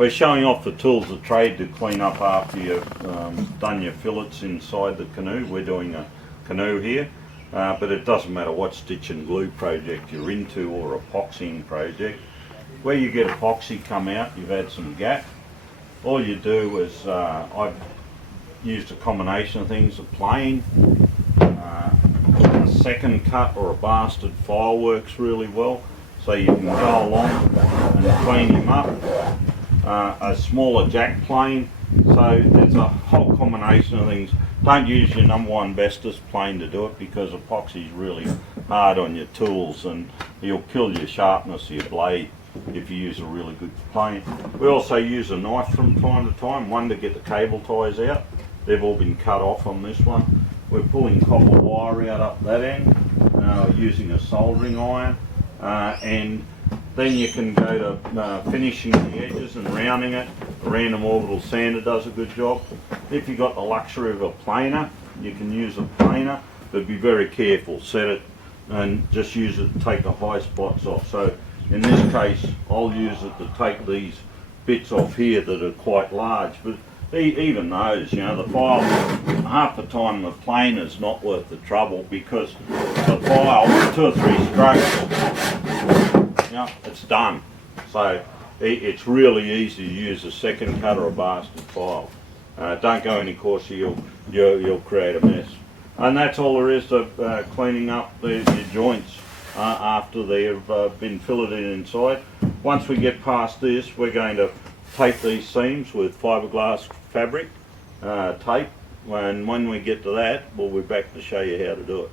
We're showing off the tools of trade to clean up after you've done your fillets inside the canoe. We're doing a canoe here, but it doesn't matter what stitch and glue project you're into or epoxying project. Where you get epoxy come out, you've had some gap. All you do is, I've used a combination of things, a plane, a second cut or a bastard file works really well, so you can go along and clean him up. A smaller jack plane, so there's a whole combination of things. Don't use your #1 bestest plane to do it, because epoxy is really hard on your tools and you'll kill your sharpness of your blade if you use a really good plane. We also use a knife from time to time, one to get the cable ties out. They've all been cut off on this one. We're pulling copper wire out up that end, using a soldering iron, and then you can go to finishing the edges and rounding it. A random orbital sander does a good job. If you've got the luxury of a planer, you can use a planer, but be very careful. Set it and just use it to take the high spots off. So in this case, I'll use it to take these bits off here that are quite large. But even those, you know, the file, half the time the planer's not worth the trouble, because the file, 2 or 3 strokes, you know, it's done. So it's really easy to use a second cut or a bastard file. Don't go any coarser, you'll create a mess. And that's all there is to cleaning up your joints after they've been filleted inside. Once we get past this, we're going to tape these seams with fiberglass fabric tape, and when we get to that, we'll be back to show you how to do it.